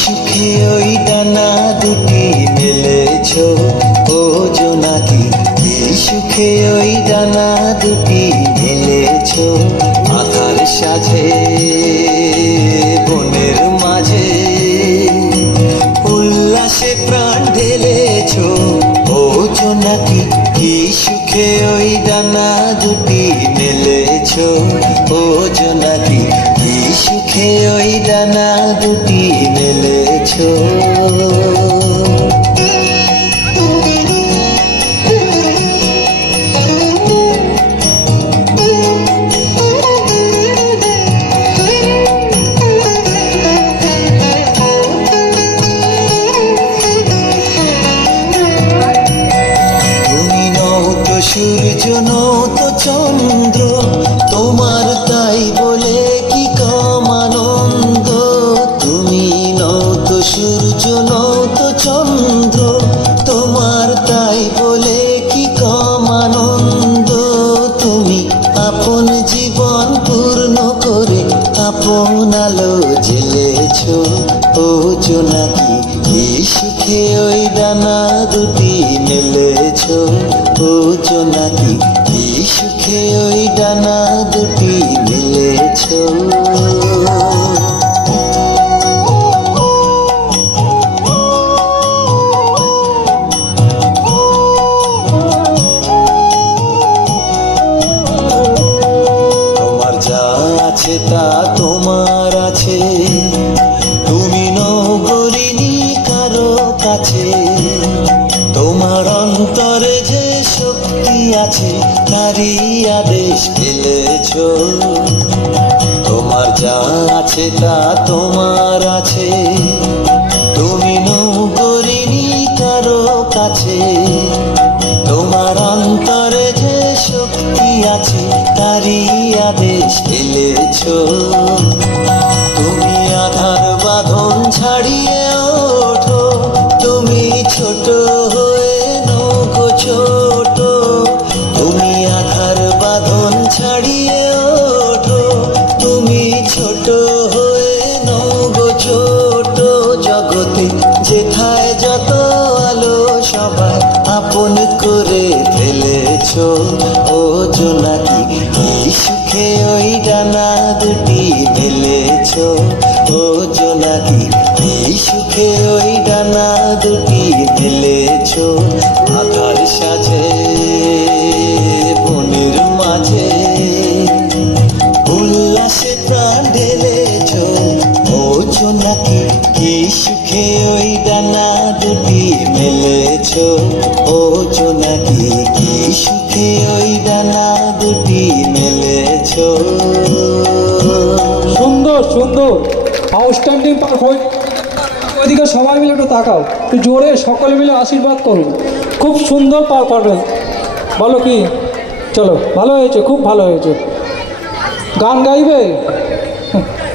সুখে ওই ডানা দুটি মেলেছ? ও জোনাকি, কি সুখে ওই ডানা দুটি মেলেছ? আধার সাজে, বনের মাঝে। উল্লাসে প্রাণ ঢেলেছ। ও জোনাকি, কি সুখে ওই ডানা দুটি মেলেছ? ও জোনাকি সুখে ওই ডানা দুটি মেলেছ। সূর্য নও তো চন্দ্র তোমার তাই বলে সূর্য নও তো চন্দ্র, তোমার তাই বলে কি কম আনন্দ তুমি আপন জীবন পূর্ণ করে আপন আলো জেলেছ ও জোনাকি সুখে ওই ডানা দুটি মেলেছ ও জোনাকি সুখে ওই ডানা দুটি আছে তা তোমার আছে। তুমি নগরিনী কারও কাছে। তোমার অন্তরে যে শক্তি আছে, তারই আদেশ পেলেছ তোমার যা আছে তা তোমার আছে। তুমি নগরিনী কারও কাছে। তোমার অন্তরে যে শক্তি আছে, তারই আদেশ পেলেছ তুমি আধার বাঁধন ছাড়িয়ে ওঠো। তুমি ছোট হয়ে নৌকো ছোট তুমি আধার বাঁধন ছাড়িয়ে ওঠো। তুমি ছোট হয়ে নৌকো ছোট জগতে যেথায় যত আলো, সবাই আপন করে ফেলেছ। ও জোনাকি সুখে ওই ডানা দুটি মেলেছ ও জোনাকি, কি সুখে ওই ডানা দুটি মেলেছ আধার সাজে, বনের মাঝে। উল্লাসে প্রাণ ঢেলেছ। ও জোনাকি, কি সুখে ওই ডানা দুটি মেলেছ ও জোনাকি, কি সুখে ওই ডানা দুটি মেলেছ সুন্দর। আউটস্ট্যান্ডিং পারফেক্ট ওইদিকে সবাই মিলে একটু তাকাও। একটু জোরে সকলে মিলে আশীর্বাদ করুন। খুব সুন্দর পারফরমেন্স বলো কি? চলো, ভালো হয়েছে, খুব ভালো হয়েছে। গান গাইবে?